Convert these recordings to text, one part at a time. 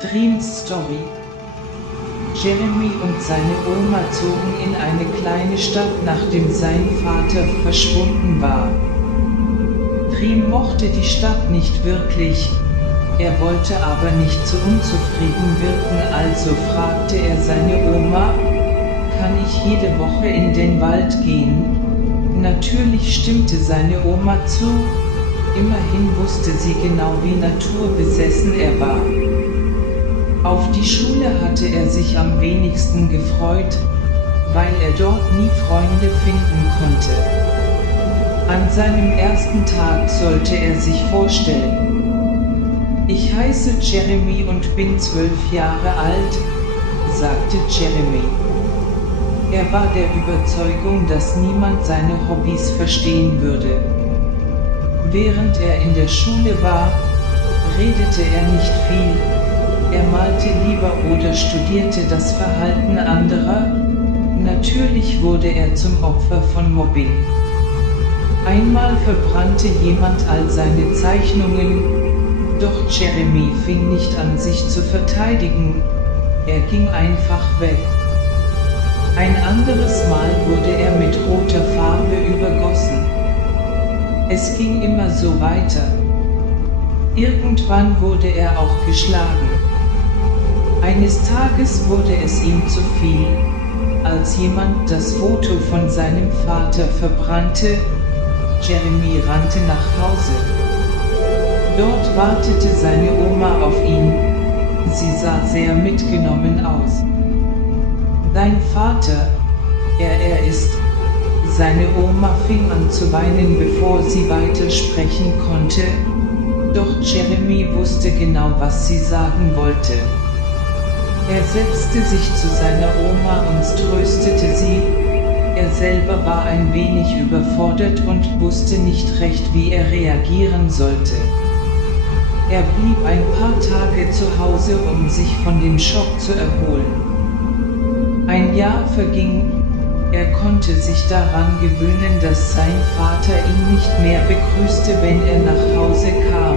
Dreams Story. Jeremy und seine Oma zogen in eine kleine Stadt, nachdem sein Vater verschwunden war. Dream mochte die Stadt nicht wirklich, er wollte aber nicht zu unzufrieden wirken, also fragte er seine Oma, kann ich jede Woche in den Wald gehen? Natürlich stimmte seine Oma zu, immerhin wusste sie genau, wie naturbesessen er war. Auf die Schule hatte er sich am wenigsten gefreut, weil er dort nie Freunde finden konnte. An seinem ersten Tag sollte er sich vorstellen. Ich heiße Jeremy und bin 12 Jahre alt, sagte Jeremy. Er war der Überzeugung, dass niemand seine Hobbys verstehen würde. Während er in der Schule war, redete er nicht viel. Er malte lieber oder studierte das Verhalten anderer. Natürlich wurde er zum Opfer von Mobbing. Einmal verbrannte jemand all seine Zeichnungen, doch Jeremy fing nicht an, sich zu verteidigen. Er ging einfach weg. Ein anderes Mal wurde er mit roter Farbe übergossen. Es ging immer so weiter. Irgendwann wurde er auch geschlagen. Eines Tages wurde es ihm zu viel, als jemand das Foto von seinem Vater verbrannte. Jeremy rannte nach Hause. Dort wartete seine Oma auf ihn. Sie sah sehr mitgenommen aus. Dein Vater, er ist. Seine Oma fing an zu weinen, bevor sie weitersprechen konnte. Doch Jeremy wusste genau, was sie sagen wollte. Er setzte sich zu seiner Oma und tröstete sie. Er selber war ein wenig überfordert und wusste nicht recht, wie er reagieren sollte. Er blieb ein paar Tage zu Hause, um sich von dem Schock zu erholen. Ein Jahr verging. Er konnte sich daran gewöhnen, dass sein Vater ihn nicht mehr begrüßte, wenn er nach Hause kam.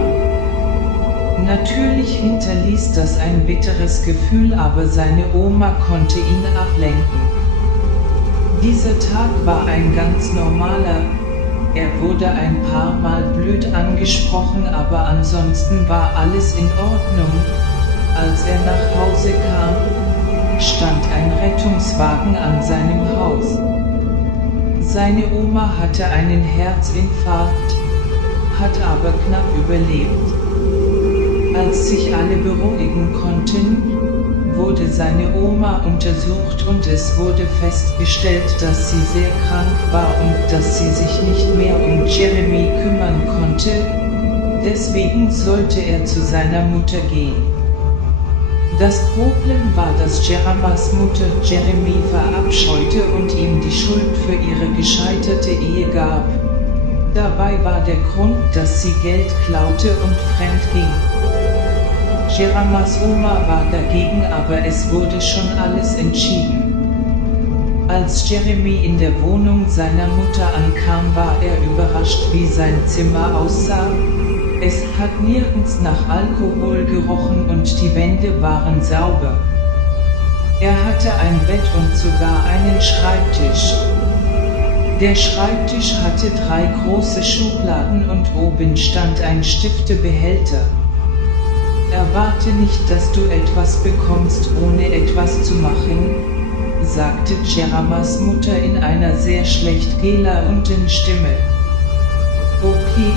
Natürlich hinterließ das ein bitteres Gefühl, aber seine Oma konnte ihn ablenken. Dieser Tag war ein ganz normaler. Er wurde ein paar Mal blöd angesprochen, aber ansonsten war alles in Ordnung. Als er nach Hause kam, stand ein Rettungswagen an seinem Haus. Seine Oma hatte einen Herzinfarkt, hat aber knapp überlebt. Als sich alle beruhigen konnten, wurde seine Oma untersucht und es wurde festgestellt, dass sie sehr krank war und dass sie sich nicht mehr um Jeremy kümmern konnte. Deswegen sollte er zu seiner Mutter gehen. Das Problem war, dass Jeremys Mutter Jeremy verabscheute und ihm die Schuld für ihre gescheiterte Ehe gab. Dabei war der Grund, dass sie Geld klaute und fremd ging. Jeremys Oma war dagegen, aber es wurde schon alles entschieden. Als Jeremy in der Wohnung seiner Mutter ankam, war er überrascht, wie sein Zimmer aussah. Es hat nirgends nach Alkohol gerochen und die Wände waren sauber. Er hatte ein Bett und sogar einen Schreibtisch. Der Schreibtisch hatte 3 große Schubladen und oben stand ein Stiftebehälter. Erwarte nicht, dass du etwas bekommst, ohne etwas zu machen, sagte Jeremys Mutter in einer sehr schlecht gelaunten Stimme. Okay.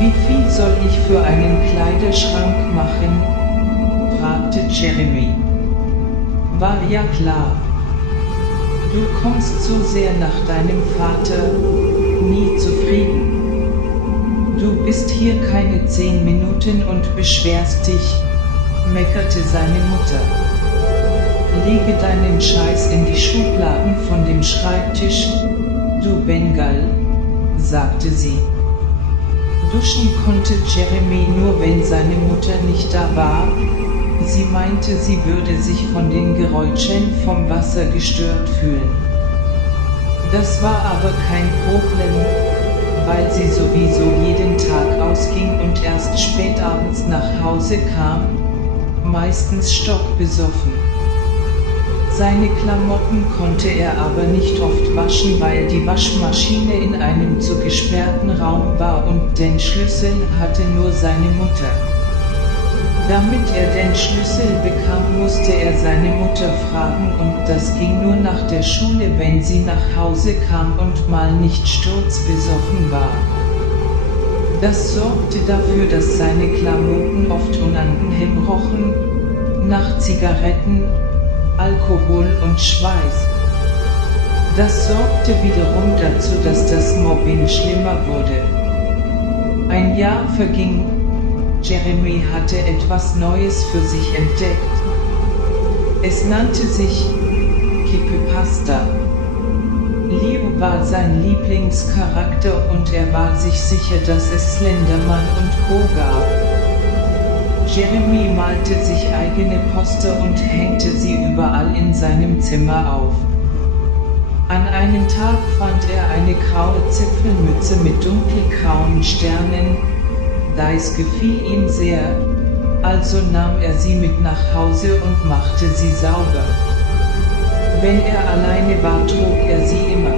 Wie viel soll ich für einen Kleiderschrank machen? Fragte Jeremy. War ja klar. Du kommst so sehr nach deinem Vater, nie zufrieden. Du bist hier keine 10 Minuten und beschwerst dich, meckerte seine Mutter. Lege deinen Scheiß in die Schubladen von dem Schreibtisch, du Bengal, sagte sie. Duschen konnte Jeremy nur, wenn seine Mutter nicht da war. Sie meinte, sie würde sich von den Geräuschen vom Wasser gestört fühlen. Das war aber kein Problem, weil sie sowieso jeden Tag ausging und erst spät abends nach Hause kam. meistens stockbesoffen. Seine Klamotten konnte er aber nicht oft waschen, weil die Waschmaschine in einem zu gesperrten Raum war und den Schlüssel hatte nur seine Mutter. Damit er den Schlüssel bekam, musste er seine Mutter fragen und das ging nur nach der Schule, wenn sie nach Hause kam und mal nicht sturzbesoffen war. Das sorgte dafür, dass seine Klamotten oft unangenehm rochen, nach Zigaretten, Alkohol und Schweiß. Das sorgte wiederum dazu, dass das Mobbing schlimmer wurde. Ein Jahr verging. Jeremy hatte etwas Neues für sich entdeckt. Es nannte sich Creepypasta. Leo war sein Lieblingscharakter und er war sich sicher, dass es Slenderman und Co. gab. Jeremy malte sich eigene Poster und hängte sie überall in seinem Zimmer auf. An einem Tag fand er eine graue Zipfelmütze mit dunkelgrauen Sternen. Das gefiel ihm sehr, also nahm er sie mit nach Hause und machte sie sauber. Wenn er alleine war, trug er sie immer.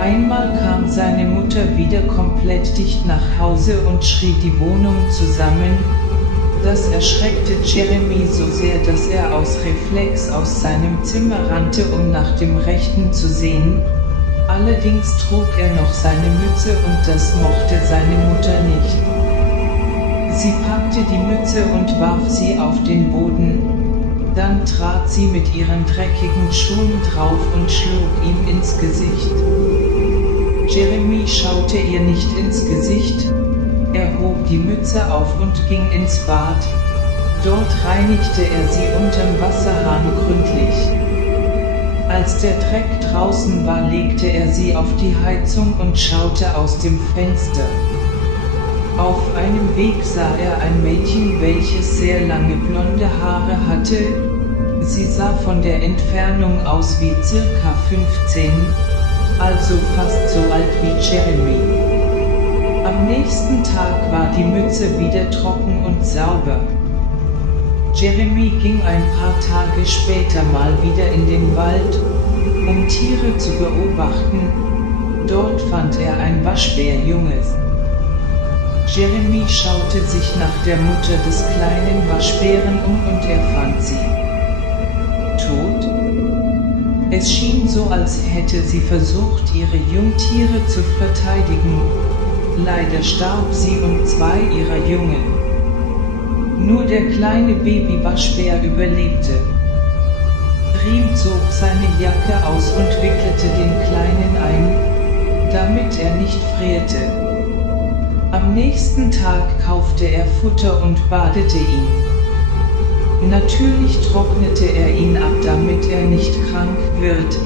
Einmal kam seine Mutter wieder komplett dicht nach Hause und schrie die Wohnung zusammen. Das erschreckte Jeremy so sehr, dass er aus Reflex aus seinem Zimmer rannte, um nach dem Rechten zu sehen. Allerdings trug er noch seine Mütze und das mochte seine Mutter nicht. Sie packte die Mütze und warf sie auf den Boden. Dann trat sie mit ihren dreckigen Schuhen drauf und schlug ihm ins Gesicht. Jeremy schaute ihr nicht ins Gesicht. Er hob die Mütze auf und ging ins Bad. Dort reinigte er sie unterm Wasserhahn gründlich. Als der Dreck draußen war, legte er sie auf die Heizung und schaute aus dem Fenster. Auf einem Weg sah er ein Mädchen, welches sehr lange blonde Haare hatte. Sie sah von der Entfernung aus wie circa 15, also fast so alt wie Jeremy. Am nächsten Tag war die Mütze wieder trocken und sauber. Jeremy ging ein paar Tage später mal wieder in den Wald, um Tiere zu beobachten. Dort fand er ein Waschbärjunges. Jeremy schaute sich nach der Mutter des kleinen Waschbären um und er fand sie tot. Es schien so, als hätte sie versucht, ihre Jungtiere zu verteidigen. Leider starb sie und 2 ihrer Jungen. Nur der kleine Baby-Waschbär überlebte. Riem zog seine Jacke aus und wickelte den Kleinen ein, damit er nicht frierte. Am nächsten Tag kaufte er Futter und badete ihn. Natürlich trocknete er ihn ab, damit er nicht krank wird.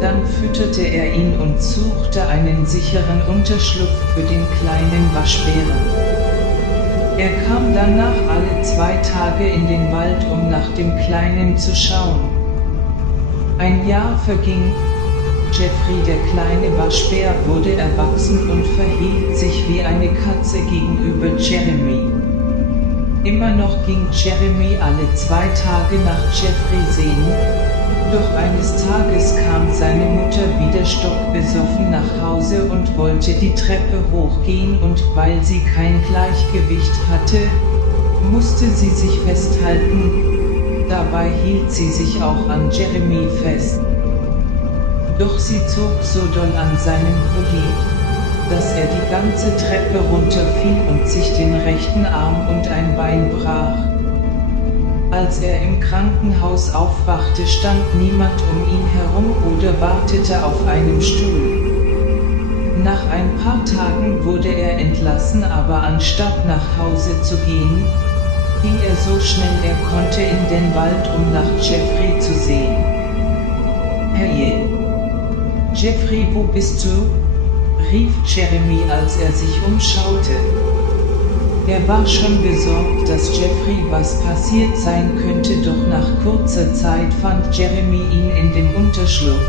Dann fütterte er ihn und suchte einen sicheren Unterschlupf für den kleinen Waschbären. Er kam danach alle 2 Tage in den Wald, um nach dem Kleinen zu schauen. Ein Jahr verging. Jeffrey, der kleine Waschbär, wurde erwachsen und verhielt sich wie eine Katze gegenüber Jeremy. Immer noch ging Jeremy alle 2 Tage nach Jeffrey sehen, doch eines Tages kam seine Mutter wieder stockbesoffen nach Hause und wollte die Treppe hochgehen und weil sie kein Gleichgewicht hatte, musste sie sich festhalten. Dabei hielt sie sich auch an Jeremy fest. Doch sie zog so doll an seinem Hoodie, dass er die ganze Treppe runterfiel und sich den rechten Arm und ein Bein brach. Als er im Krankenhaus aufwachte, stand niemand um ihn herum oder wartete auf einem Stuhl. Nach ein paar Tagen wurde er entlassen, aber anstatt nach Hause zu gehen, ging er so schnell er konnte in den Wald, um nach Jeffrey zu sehen. Herrje! Jeffrey, wo bist du? Rief Jeremy, als er sich umschaute. Er war schon besorgt, dass Jeffrey was passiert sein könnte, doch nach kurzer Zeit fand Jeremy ihn in dem Unterschlupf.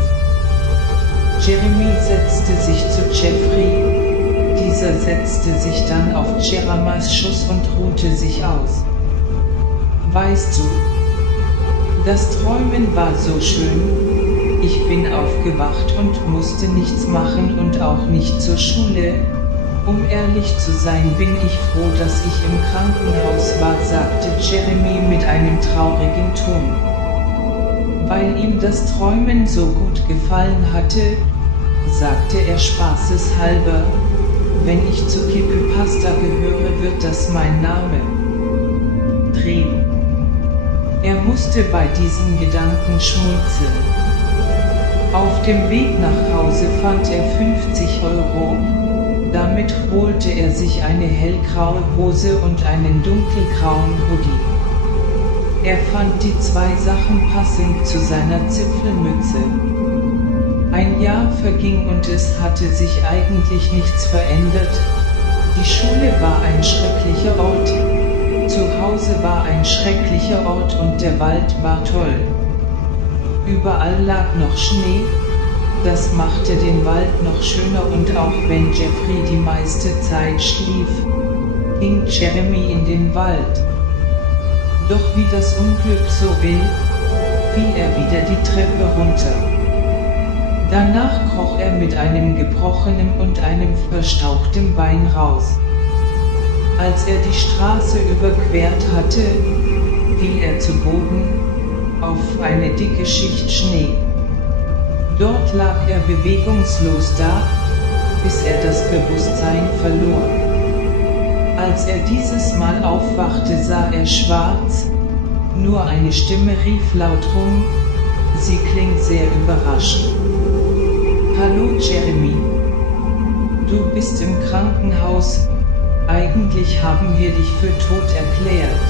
Jeremy setzte sich zu Jeffrey. Dieser setzte sich dann auf Jeremys Schoß und ruhte sich aus. Weißt du, das Träumen war so schön. Ich bin aufgewacht und musste nichts machen und auch nicht zur Schule. Um ehrlich zu sein, bin ich froh, dass ich im Krankenhaus war, sagte Jeremy mit einem traurigen Ton. Weil ihm das Träumen so gut gefallen hatte, sagte er spaßeshalber, wenn ich zu Creepypasta gehöre, wird das mein Name. Dream. Er musste bei diesem Gedanken schmunzeln. Auf dem Weg nach Hause fand er 50 Euro. Damit holte er sich eine hellgraue Hose und einen dunkelgrauen Hoodie. Er fand die zwei Sachen passend zu seiner Zipfelmütze. Ein Jahr verging und es hatte sich eigentlich nichts verändert. Die Schule war ein schrecklicher Ort, zu Hause war ein schrecklicher Ort und der Wald war toll. Überall lag noch Schnee. Das machte den Wald noch schöner und auch wenn Jeffrey die meiste Zeit schlief, ging Jeremy in den Wald. Doch wie das Unglück so will, fiel er wieder die Treppe runter. Danach kroch er mit einem gebrochenen und einem verstauchten Bein raus. Als er die Straße überquert hatte, fiel er zu Boden, auf eine dicke Schicht Schnee. Dort lag er bewegungslos da, bis er das Bewusstsein verlor. Als er dieses Mal aufwachte, sah er schwarz, nur eine Stimme rief laut rum, sie klingt sehr überrascht. Hallo Jeremy. Du bist im Krankenhaus, eigentlich haben wir dich für tot erklärt.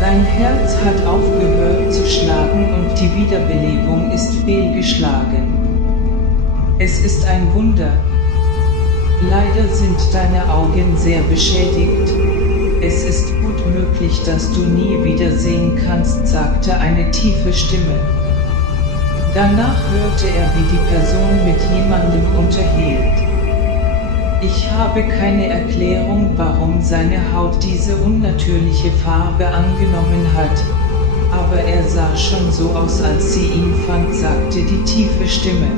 Dein Herz hat aufgehört zu schlagen und die Wiederbelebung ist fehlgeschlagen. Es ist ein Wunder. Leider sind deine Augen sehr beschädigt. Es ist gut möglich, dass du nie wieder sehen kannst, sagte eine tiefe Stimme. Danach hörte er, wie die Person mit jemandem unterhielt. Ich habe keine Erklärung, warum seine Haut diese unnatürliche Farbe angenommen hat, aber er sah schon so aus, als sie ihn fand, sagte die tiefe Stimme.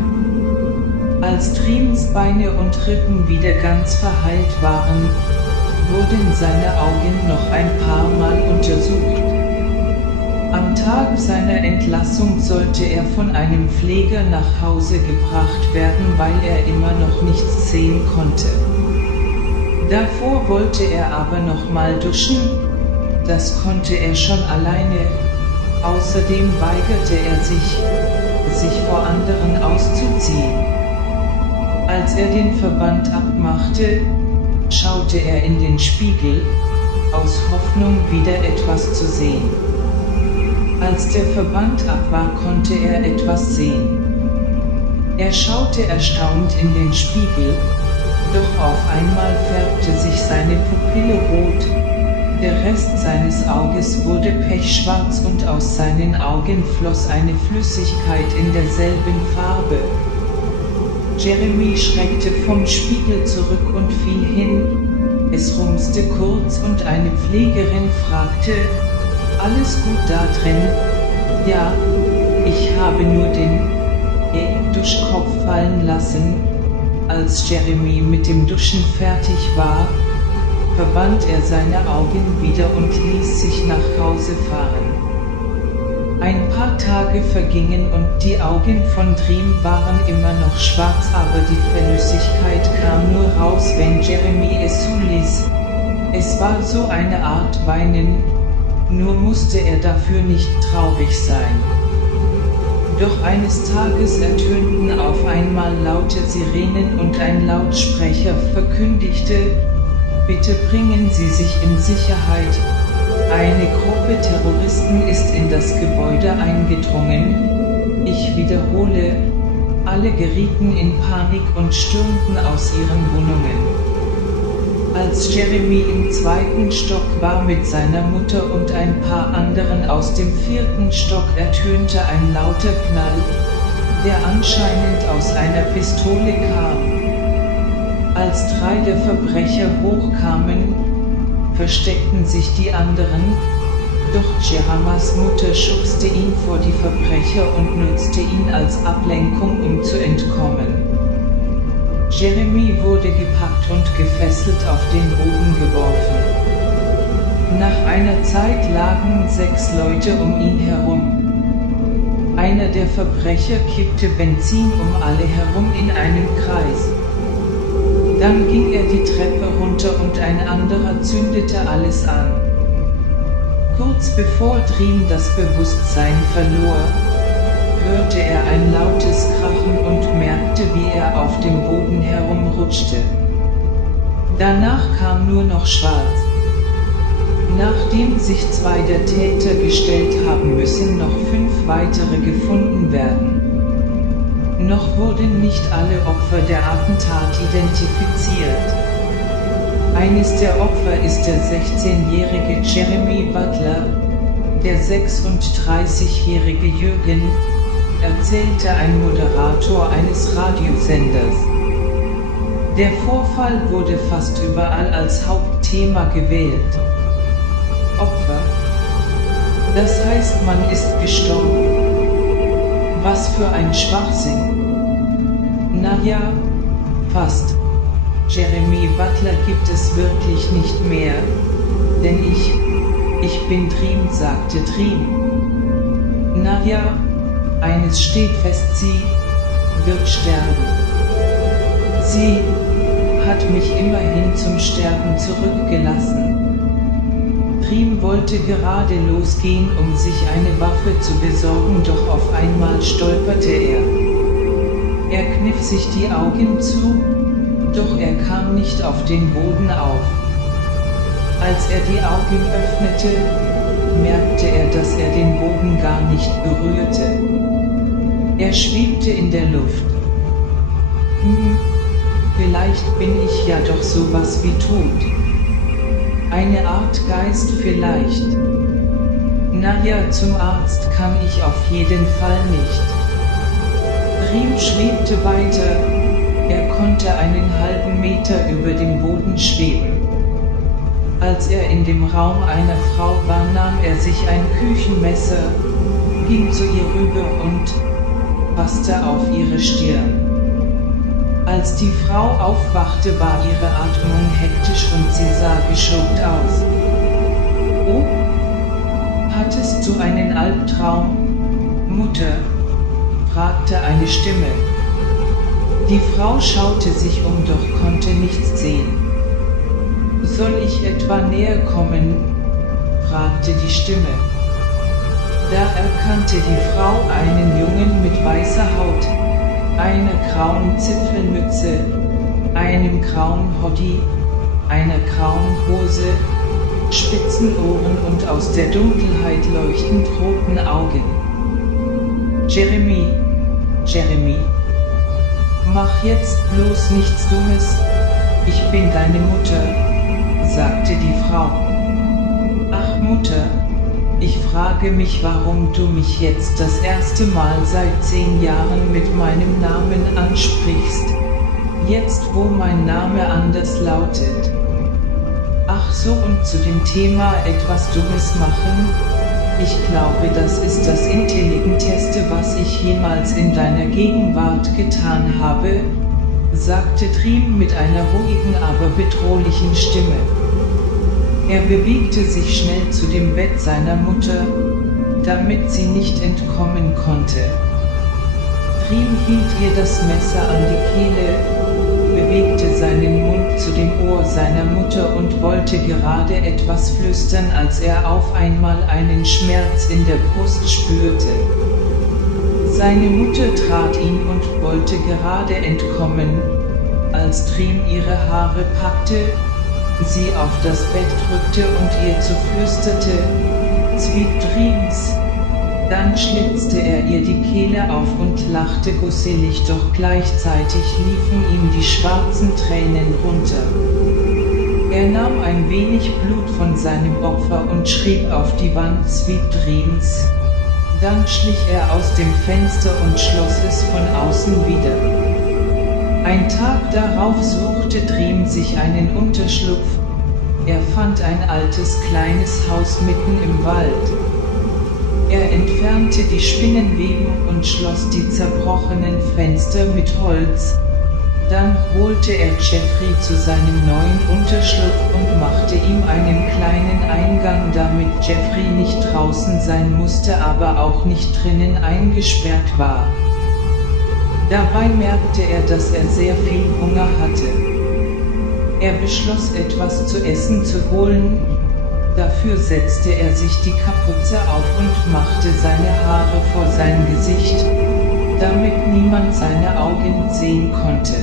Als Dreams Beine und Rippen wieder ganz verheilt waren, wurden seine Augen noch ein paar Mal untersucht. Am Tag seiner Entlassung sollte er von einem Pfleger nach Hause gebracht werden, weil er immer noch nichts sehen konnte. Davor wollte er aber noch mal duschen, das konnte er schon alleine. Außerdem weigerte er sich vor anderen auszuziehen. Als er den Verband abmachte, schaute er in den Spiegel, aus Hoffnung wieder etwas zu sehen. Als der Verband ab war, konnte er etwas sehen. Er schaute erstaunt in den Spiegel, doch auf einmal färbte sich seine Pupille rot, der Rest seines Auges wurde pechschwarz und aus seinen Augen floss eine Flüssigkeit in derselben Farbe. Jeremy schreckte vom Spiegel zurück und fiel hin, es rumste kurz und eine Pflegerin fragte, alles gut da drin? Ja, ich habe nur den Duschkopf fallen lassen. Als Jeremy mit dem Duschen fertig war, verband er seine Augen wieder und ließ sich nach Hause fahren. Ein paar Tage vergingen und die Augen von Dream waren immer noch schwarz, aber die Flüssigkeit kam nur raus, wenn Jeremy es zuließ. Es war so eine Art Weinen, nur musste er dafür nicht traurig sein. Doch eines Tages ertönten auf einmal laute Sirenen und ein Lautsprecher verkündigte, bitte bringen Sie sich in Sicherheit. Eine Gruppe Terroristen ist in das Gebäude eingedrungen. Ich wiederhole, alle gerieten in Panik und stürmten aus ihren Wohnungen. Als Jeremy im 2. Stock war mit seiner Mutter und ein paar anderen aus dem 4. Stock, ertönte ein lauter Knall, der anscheinend aus einer Pistole kam. Als 3 der Verbrecher hochkamen, versteckten sich die anderen, Doch Jeramas Mutter schubste ihn vor die Verbrecher und nutzte ihn als Ablenkung, um zu entkommen. Jeremy wurde gepackt und gefesselt auf den Boden geworfen. Nach einer Zeit lagen 6 Leute um ihn herum. Einer der Verbrecher kippte Benzin um alle herum in einem Kreis. Dann ging er die Treppe runter und ein anderer zündete alles an. Kurz bevor Dream das Bewusstsein verlor, hörte er ein lautes Krachen und merkte, wie er auf dem Boden herumrutschte. Danach kam nur noch Schwarz. Nachdem sich 2 der Täter gestellt haben, müssen noch 5 weitere gefunden werden. Noch wurden nicht alle Opfer der Attentat identifiziert. Eines der Opfer ist der 16-jährige Jeremy Butler. Der 36-jährige Jürgen, erzählte ein Moderator eines Radiosenders. Der Vorfall wurde fast überall als Hauptthema gewählt. Opfer. Das heißt, man ist gestorben. Was für ein Schwachsinn. Na ja, fast. Jeremy Butler gibt es wirklich nicht mehr. Denn ich bin Dream, sagte Dream. Na ja, eines steht fest, sie wird sterben. Sie hat mich immerhin zum Sterben zurückgelassen. Dream wollte gerade losgehen, um sich eine Waffe zu besorgen, doch auf einmal stolperte er. Er kniff sich die Augen zu, doch er kam nicht auf den Boden auf. Als er die Augen öffnete, merkte er, dass er den Boden gar nicht berührte. Er schwebte in der Luft. Vielleicht bin ich ja doch sowas wie tot. Eine Art Geist vielleicht. Na ja, zum Arzt kann ich auf jeden Fall nicht. Dream schwebte weiter. Er konnte einen halben Meter über dem Boden schweben. Als er in dem Raum einer Frau war, nahm er sich ein Küchenmesser, ging zu ihr rüber und fasste auf ihre Stirn. Als die Frau aufwachte, war ihre Atmung hektisch und sie sah geschockt aus. Oh? Hattest du einen Albtraum, Mutter? Fragte eine Stimme. Die Frau schaute sich um, doch konnte nichts sehen. Soll ich etwa näher kommen? Fragte die Stimme. Da erkannte die Frau einen Jungen mit weißer Haut, einer grauen Zipfelmütze, einem grauen Hoodie, einer grauen Hose, spitzen Ohren und aus der Dunkelheit leuchtend roten Augen. Jeremy, mach jetzt bloß nichts Dummes, ich bin deine Mutter, sagte die Frau. Ach Mutter, ich frage mich, warum du mich jetzt das erste Mal seit 10 Jahren mit meinem Namen ansprichst, jetzt wo mein Name anders lautet. Ach so, und zu dem Thema etwas Dummes machen, ich glaube, das ist das Intelligenteste, was ich jemals in deiner Gegenwart getan habe, sagte Dream mit einer ruhigen, aber bedrohlichen Stimme. Er bewegte sich schnell zu dem Bett seiner Mutter, damit sie nicht entkommen konnte. Dream hielt ihr das Messer an die Kehle, bewegte seinen Mund zu dem Ohr seiner Mutter und wollte gerade etwas flüstern, als er auf einmal einen Schmerz in der Brust spürte. Seine Mutter trat ihn und wollte gerade entkommen, als Dream ihre Haare packte, sie auf das Bett drückte und ihr zuflüsterte, Sweet Dreams. Dann schlitzte er ihr die Kehle auf und lachte gusselig, doch gleichzeitig liefen ihm die schwarzen Tränen runter. Er nahm ein wenig Blut von seinem Opfer und schrieb auf die Wand Sweet Dreams. Dann schlich er aus dem Fenster und schloss es von außen wieder. Ein Tag darauf suchte Dream sich einen Unterschlupf, Er fand ein altes kleines Haus mitten im Wald. Er entfernte die Spinnenweben und schloss die zerbrochenen Fenster mit Holz. Dann holte er Jeffrey zu seinem neuen Unterschlupf und machte ihm einen kleinen Eingang, damit Jeffrey nicht draußen sein musste, aber auch nicht drinnen eingesperrt war. Dabei merkte er, dass er sehr viel Hunger hatte. Er beschloss, etwas zu essen zu holen. Dafür setzte er sich die Kapuze auf und machte seine Haare vor sein Gesicht, damit niemand seine Augen sehen konnte.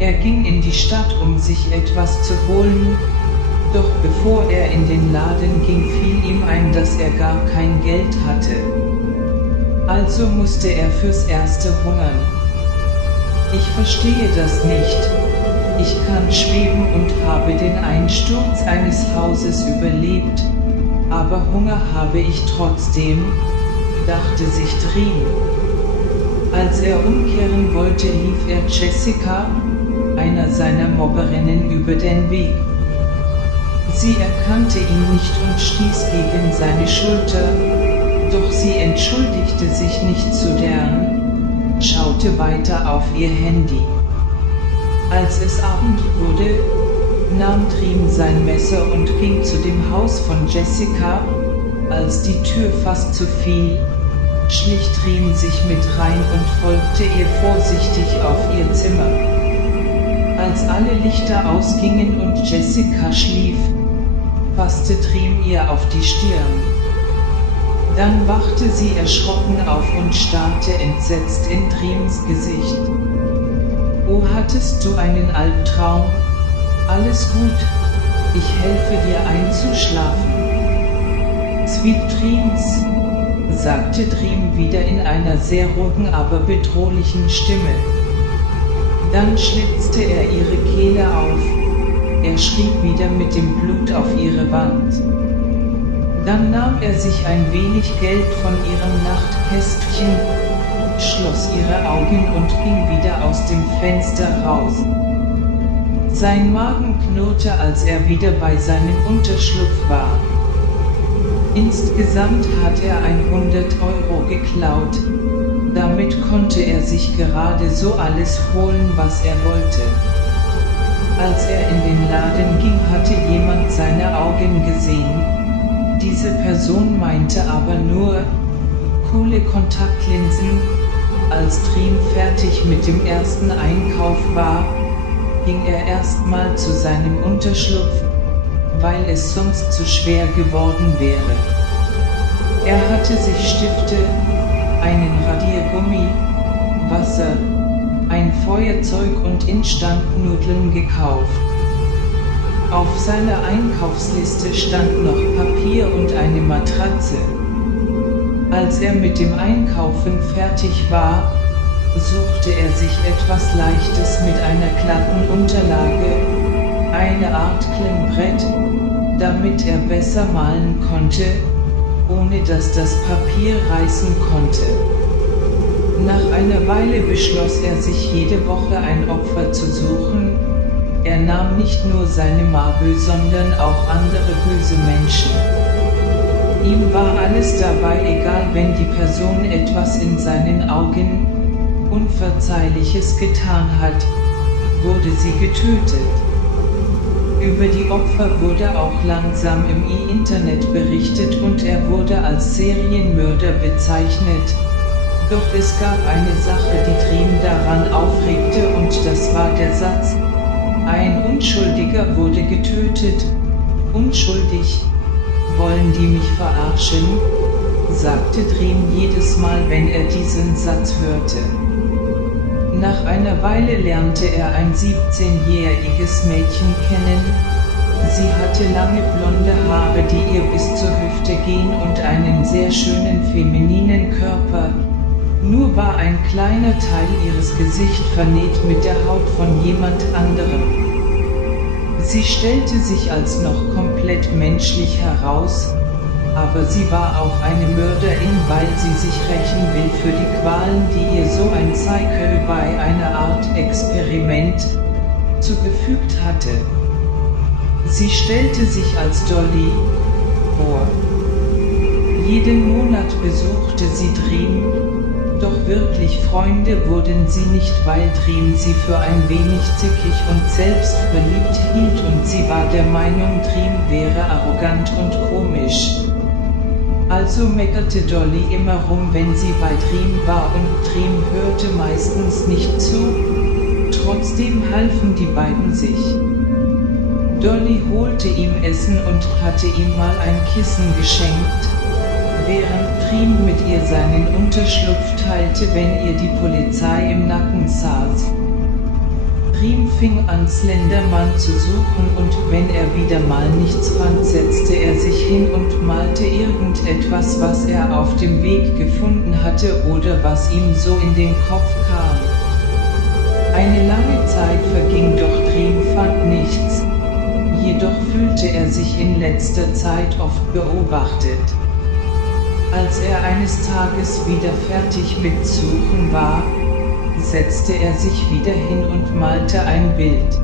Er ging in die Stadt, um sich etwas zu holen, doch bevor er in den Laden ging, fiel ihm ein, dass er gar kein Geld hatte. Also musste er fürs Erste hungern. Ich verstehe das nicht. Ich kann schweben und habe den Einsturz eines Hauses überlebt, aber Hunger habe ich trotzdem, dachte sich Dream. Als er umkehren wollte, lief er Jessica, einer seiner Mobberinnen, über den Weg. Sie erkannte ihn nicht und stieß gegen seine Schulter, doch sie entschuldigte sich nicht zu deren, schaute weiter auf ihr Handy. Als es Abend wurde, nahm Dream sein Messer und ging zu dem Haus von Jessica. Als die Tür fast zufiel, schlich Dream sich mit rein und folgte ihr vorsichtig auf ihr Zimmer. Als alle Lichter ausgingen und Jessica schlief, fasste Dream ihr auf die Stirn. Dann wachte sie erschrocken auf und starrte entsetzt in Dreams Gesicht. »Oh, hattest du einen Albtraum? Alles gut, ich helfe dir einzuschlafen.« »Sweet Dreams«, sagte Dream wieder in einer sehr ruhigen, aber bedrohlichen Stimme. Dann schlitzte er ihre Kehle auf. Er schrieb wieder mit dem Blut auf ihre Wand. Dann nahm er sich ein wenig Geld von ihrem Nachtkästchen, schloss ihre Augen und ging wieder aus dem Fenster raus. Sein Magen knurrte, als er wieder bei seinem Unterschlupf war. Insgesamt hat er 100 € geklaut. Damit konnte er sich gerade so alles holen, was er wollte. Als er in den Laden ging, hatte jemand seine Augen gesehen. Diese Person meinte aber nur coole Kontaktlinsen. Als Dream fertig mit dem ersten Einkauf war, ging er erstmal zu seinem Unterschlupf, weil es sonst zu schwer geworden wäre. Er hatte sich Stifte, einen Radiergummi, Wasser, ein Feuerzeug und Instant-Nudeln gekauft. Auf seiner Einkaufsliste stand noch Papier und eine Matratze. Als er mit dem Einkaufen fertig war, suchte er sich etwas Leichtes mit einer glatten Unterlage, eine Art Klemmbrett, damit er besser malen konnte, ohne dass das Papier reißen konnte. Nach einer Weile beschloss er sich jede Woche ein Opfer zu suchen. Er nahm nicht nur seine Marbe, sondern auch andere böse Menschen. Ihm war alles dabei egal, wenn die Person etwas in seinen Augen Unverzeihliches getan hat, wurde sie getötet. Über die Opfer wurde auch langsam im Internet berichtet und er wurde als Serienmörder bezeichnet. Doch es gab eine Sache, die Dream daran aufregte, und das war der Satz: Ein Unschuldiger wurde getötet. Unschuldig? Wollen die mich verarschen? Sagte Dream jedes Mal, wenn er diesen Satz hörte. Nach einer Weile lernte er ein 17-jähriges Mädchen kennen. Sie hatte lange blonde Haare, die ihr bis zur Hüfte gehen, und einen sehr schönen femininen Körper. Nur war ein kleiner Teil ihres Gesichts vernäht mit der Haut von jemand anderem. Sie stellte sich als noch komplett menschlich heraus, aber sie war auch eine Mörderin, weil sie sich rächen will für die Qualen, die ihr so ein Psycho bei einer Art Experiment zugefügt hatte. Sie stellte sich als Dolly vor. Jeden Monat besuchte sie Dream, doch wirklich Freunde wurden sie nicht, weil Dream sie für ein wenig zickig und selbstverliebt hielt und sie war der Meinung, Dream wäre arrogant und komisch. Also meckerte Dolly immer rum, wenn sie bei Dream war, und Dream hörte meistens nicht zu. Trotzdem halfen die beiden sich. Dolly holte ihm Essen und hatte ihm mal ein Kissen geschenkt, während Dream mit ihr seinen Unterschlupf teilte, wenn ihr die Polizei im Nacken saß. Dream fing an, Slenderman zu suchen, und wenn er wieder mal nichts fand, setzte er sich hin und malte irgendetwas, was er auf dem Weg gefunden hatte oder was ihm so in den Kopf kam. Eine lange Zeit verging, doch Dream fand nichts. Jedoch fühlte er sich in letzter Zeit oft beobachtet. Als er eines Tages wieder fertig mit Suchen war, setzte er sich wieder hin und malte ein Bild.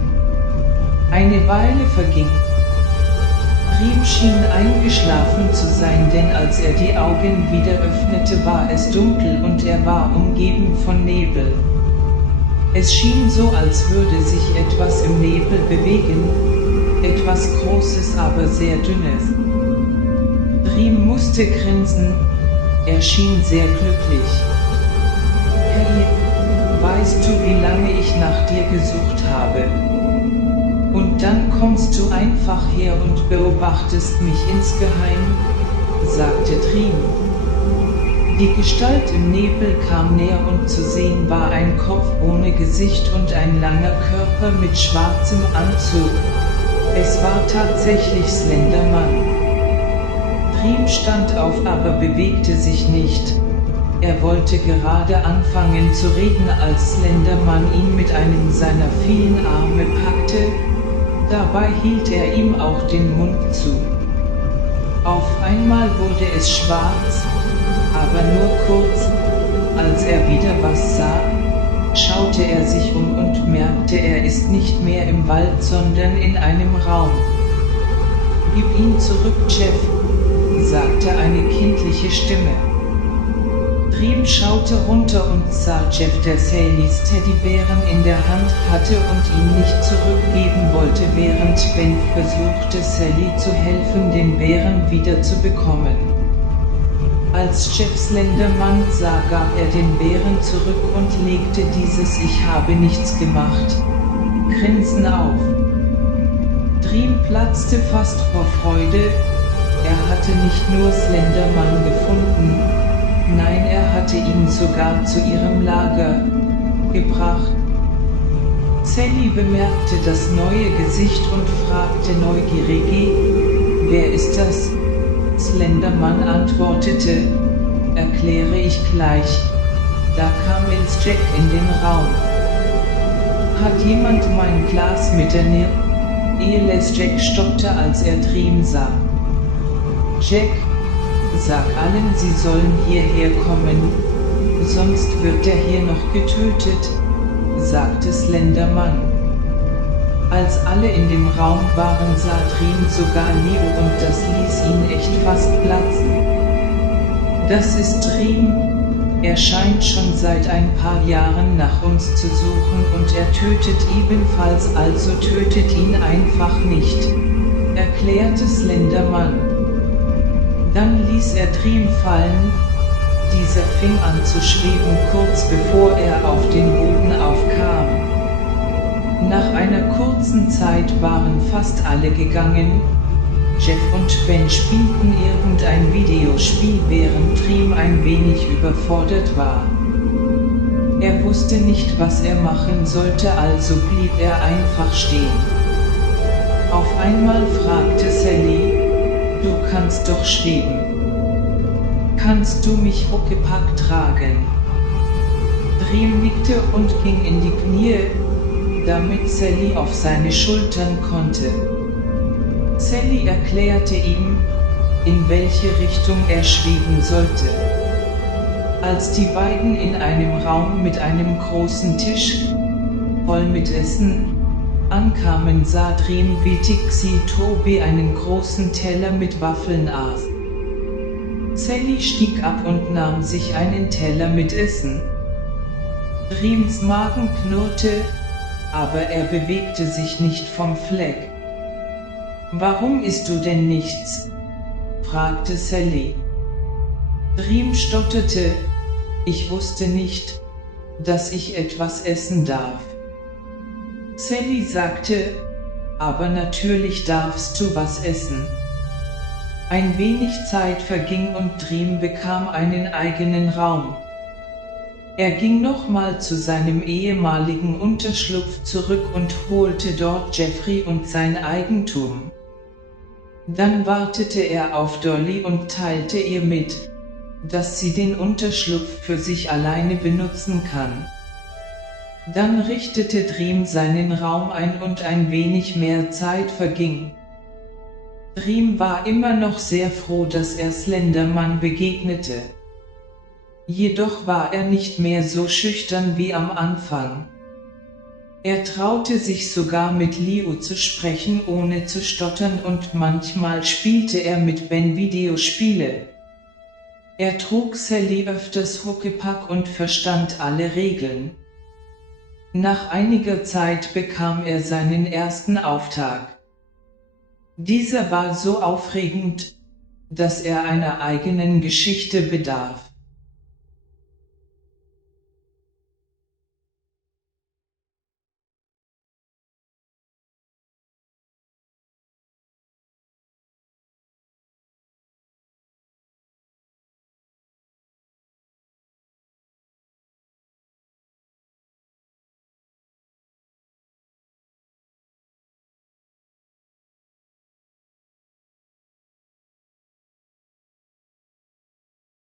Eine Weile verging. Dream schien eingeschlafen zu sein, denn als er die Augen wieder öffnete, war es dunkel und er war umgeben von Nebel. Es schien so, als würde sich etwas im Nebel bewegen, etwas Großes, aber sehr Dünnes. Dream musste grinsen, er schien sehr glücklich. Hey, weißt du, wie lange ich nach dir gesucht habe? Und dann kommst du einfach her und beobachtest mich insgeheim, sagte Dream. Die Gestalt im Nebel kam näher und zu sehen war ein Kopf ohne Gesicht und ein langer Körper mit schwarzem Anzug. Es war tatsächlich Slenderman. Dream stand auf, aber bewegte sich nicht. Er wollte gerade anfangen zu reden, als Slenderman ihn mit einem seiner vielen Arme packte. Dabei hielt er ihm auch den Mund zu. Auf einmal wurde es schwarz, aber nur kurz. Als er wieder was sah, schaute er sich um und merkte, er ist nicht mehr im Wald, sondern in einem Raum. Gib ihn zurück, Jeff, sagte eine kindliche Stimme. Dream schaute runter und sah Jeff, der Sallys Teddybären in der Hand hatte und ihn nicht zurückgeben wollte, während Ben versuchte, Sally zu helfen, den Bären wieder zu bekommen. Als Jeff Slenderman sah, gab er den Bären zurück und legte dieses „Ich habe nichts gemacht" Grinsen auf. Dream platzte fast vor Freude. Er hatte nicht nur Slenderman gefunden, nein, er hatte ihn sogar zu ihrem Lager gebracht. Sally bemerkte das neue Gesicht und fragte neugierig: Wer ist das? Slenderman antwortete: Erkläre ich gleich. Da kam Jack in den Raum. Hat jemand mein Glas mitgenommen? Jack stoppte, als er Dream sah. Jack, sag allen, sie sollen hierher kommen, sonst wird er hier noch getötet, sagte Slenderman. Als alle in dem Raum waren, sah Dream sogar Leo und das ließ ihn echt fast platzen. Das ist Dream. Er scheint schon seit ein paar Jahren nach uns zu suchen und er tötet ebenfalls, also tötet ihn einfach nicht, erklärte Slenderman. Dann ließ er Dream fallen. Dieser fing an zu schweben, kurz bevor er auf den Boden aufkam. Nach einer kurzen Zeit waren fast alle gegangen. Jeff und Ben spielten irgendein Videospiel, während Dream ein wenig überfordert war. Er wusste nicht, was er machen sollte, also blieb er einfach stehen. Auf einmal fragte Sally: Du kannst doch schweben. Kannst du mich Huckepack tragen? Dream nickte und ging in die Knie, damit Sally auf seine Schultern konnte. Sally erklärte ihm, in welche Richtung er schweben sollte. Als die beiden in einem Raum mit einem großen Tisch voll mit Essen ankamen, sah Dream, wie Dixie Toby einen großen Teller mit Waffeln aß. Sally stieg ab und nahm sich einen Teller mit Essen. Dreams Magen knurrte, aber er bewegte sich nicht vom Fleck. »Warum isst du denn nichts?« fragte Sally. Dream stotterte, »Ich wusste nicht, dass ich etwas essen darf.« Sally sagte, »Aber natürlich darfst du was essen.« Ein wenig Zeit verging und Dream bekam einen eigenen Raum. Er ging nochmal zu seinem ehemaligen Unterschlupf zurück und holte dort Jeffrey und sein Eigentum. Dann wartete er auf Dolly und teilte ihr mit, dass sie den Unterschlupf für sich alleine benutzen kann. Dann richtete Dream seinen Raum ein und ein wenig mehr Zeit verging. Dream war immer noch sehr froh, dass er Slenderman begegnete. Jedoch war er nicht mehr so schüchtern wie am Anfang. Er traute sich sogar mit Leo zu sprechen, ohne zu stottern, und manchmal spielte er mit Ben Videospiele. Er trug Sally öfters Huckepack und verstand alle Regeln. Nach einiger Zeit bekam er seinen ersten Auftrag. Dieser war so aufregend, dass er einer eigenen Geschichte bedarf.